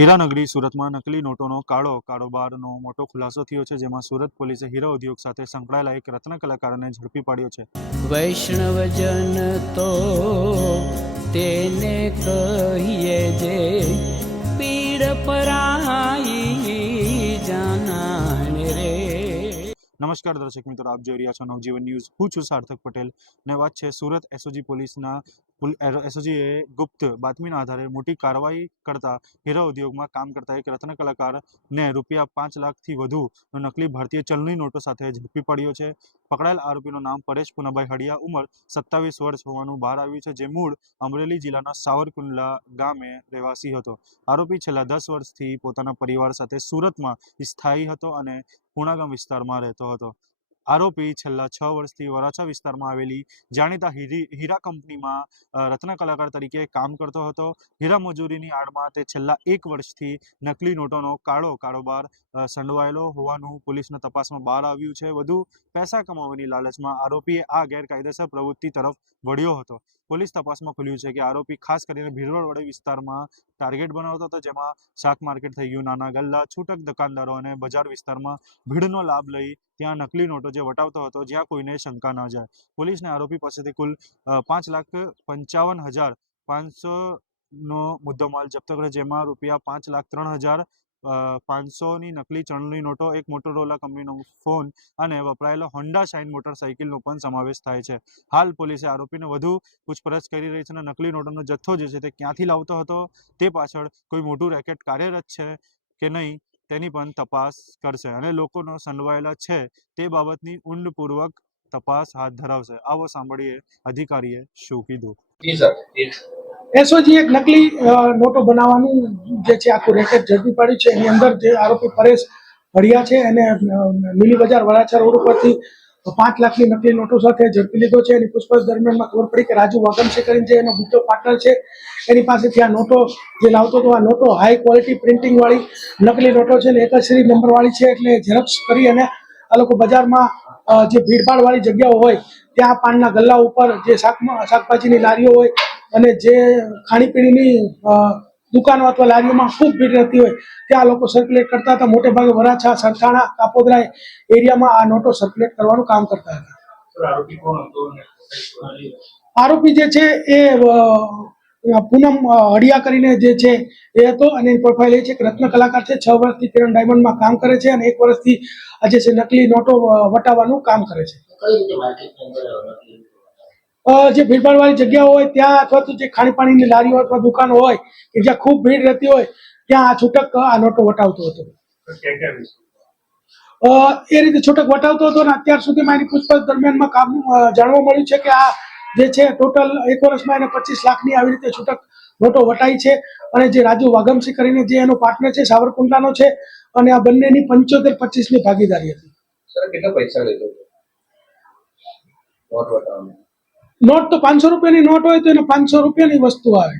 હીરાનગરી સુરતમાં નકલી નોટોનો કારોબારનો મોટો ખુલાસો થયો છે, જેમાં સુરત પોલીસે હીરા ઉદ્યોગ સાથે સંકળાયેલા એક રત્ન કલાકારને ઝડપી પાડ્યો છે. વૈષ્ણવજન તો તેને કહીએ જે પીડ પરાઈ જાનાને રે. નમસ્કાર દર્શક મિત્રો, આપ જોઈ રહ્યા છો નવજીવન ન્યૂઝ. હું છું સાર્થક પટેલ ને વાત છે સુરત એસઓજી પોલીસના એસઓજીએ ગુપ્ત બાતમીના આધારે મોટી કાર્યવાહી કરતા હીરા ઉદ્યોગમાં કામ કરતા એક રત્ન કલાકારને રૂપિયા 5 લાખથી વધુ નકલી ભારતીય ચલણી નોટો સાથે ઝડપી પાડ્યો છે. પકડાયેલ આરોપીનું નામ પરેશ પુનાભાઈ હડિયા, ઉંમર 27 વર્ષ હોવાનું બહાર આવ્યું છે, જે મૂળ અમરેલી જિલ્લાના સાવરકુંડલા ગામે રહેવાસી હતો. આરોપી છેલ્લા 10 વર્ષથી પોતાના પરિવાર સાથે સુરતમાં સ્થાયી હતો અને પુણાગામ વિસ્તારમાં રહેતો હતો. આરોપી છેલ્લા 6 વર્ષથી વરાછા વિસ્તારમાં આવેલી જાણીતા હીરા કંપનીમાં રત્ન કલાકાર તરીકે કામ કરતો હતો. હીરા મજૂરીની આડમાં તે છેલ્લા 1 વર્ષથી નકલી નોટોનો કારોબાર સંડવાયેલો હોવાનું પોલીસના તપાસમાં બહાર આવ્યું છે. વધુ પૈસા કમાવાની લાલચમાં આરોપીએ આ ગેરકાયદેસર પ્રવૃત્તિ તરફ વળ્યો હતો. પોલીસ તપાસમાં ખુલ્યું છે કે આરોપી ખાસ કરીને ભીડભાડ વિસ્તારમાં ટાર્ગેટ બનાવતો હતો, જેમાં શાક માર્કેટ થઈ ગયું, નાના ગલ્લા, છૂટક દુકાનદારો અને બજાર વિસ્તારમાં ભીડનો લાભ લઈ ત્યાં નકલી નોટો જે વટાવતો હતો, જ્યાં કોઈને શંકા ન જાય. પોલીસને આરોપી પાસેથી કુલ 5,55,500 નો મુદ્દામાલ જપ્ત કર્યો, જેમાં રૂપિયા 5,03,500ની નકલી ચલણી નોટો, એક મોટોરોલા કંપનીનો ફોન અને વપરાયેલો હોન્ડા શાઇન મોટરસાઇકલનો પણ સમાવેશ થાય છે. હાલ પોલીસે આરોપીને વધુ પૂછપરછ કરી રહી છે અને નકલી નોટોનો જથ્થો જે છે તે ક્યાંથી લાવતો હતો, તે પાછળ કોઈ મોટું રેકેટ કાર્યરત છે કે નહીં તેની પણ તપાસ કરશે અને લોકોનો સંડવાયેલા છે તે બાબતની ઊંડપૂર્વક તપાસ હાથ ધરાવશે. આવો સાંભળીએ અધિકારીએ શું કીધું. એસઓજી એક નકલી નોટો બનાવવાનું જે છે આખું રેકેટ ઝડપી પાડ્યું છે. એની અંદર જે આરોપી પરેશ હડિયા છે એને મિલી બજાર વરાછા રોડ ઉપરથી 5 લાખની નકલી નોટો સાથે ઝડપી લીધો છે. એની પૂછપરછ દરમિયાનમાં ખબર પડી કે રાજુ વાગમસી કરીને જે એનો બીજો પાર્ટનર છે એની પાસેથી આ નોટો જે લાવતો હતો, આ નોટો હાઈ ક્વોલિટી પ્રિન્ટિંગ વાળી નકલી નોટો છે ને 1 શ્રી નંબર વાળી છે, એટલે ઝેરોક્ષ કરી અને આ લોકો બજારમાં જે ભીડભાડ વાળી જગ્યાઓ હોય ત્યાં પાનના ગલ્લા ઉપર, જે શાકભાજીની લારીઓ હોય અને જે ખાણીપીણીની દુકાનો અથવા લારીઓમાં ખૂબ ભીડ રહેતી હોય ત્યાં લોકો સર્ક્યુલેટ કરતા હતા. મોટે ભાગે વરાછા, સરથાણા, કાપોદરા એરિયામાં આ નોટો સર્ક્યુલેટ કરવાનું કામ કરતા હતા. આરોપી જે છે એ પૂનમ હડિયા કરીને જે છે એ હતો અને એની પ્રોફાઇલ એ છે કે રત્ન કલાકાર છે, 6 વર્ષથી કિરણ ડાયમંડમાં કામ કરે છે અને 1 વર્ષથી આજે છે નકલી નોટો વટાવવાનું કામ કરે છે. જે ભીડભાડ વાળી જગ્યાઓ હોય ત્યાં અથવા તો જે ખાણીપાણીની લારીઓ અથવા દુકાનો હોય કે જ્યાં ખૂબ ભીડ રહેતી હોય ત્યાં આ છૂટક આ નોટો વટાવતો હતો. એ રીતે છૂટક વટાવતો હતો અને અત્યાર સુધીમાં એની પૂછપરછ દરમિયાનમાં જાણવા મળ્યું છે કે આ જે છે ટોટલ 1 વર્ષમાં એને 25 લાખની આવી રીતે છૂટક નોટો વટાઈ છે. અને જે રાજુ વાગમસી કરીને જે એનો પાર્ટનર છે સાવરકુંડલાનો છે અને આ બંનેની 75-25ની ભાગીદારી હતી. સર, કેટલા પૈસા લીધો નોટ વટાવવાનો? નોટ તો 500 રૂપિયાની નોટ હોય તો એને 500 રૂપિયાની વસ્તુ આવે.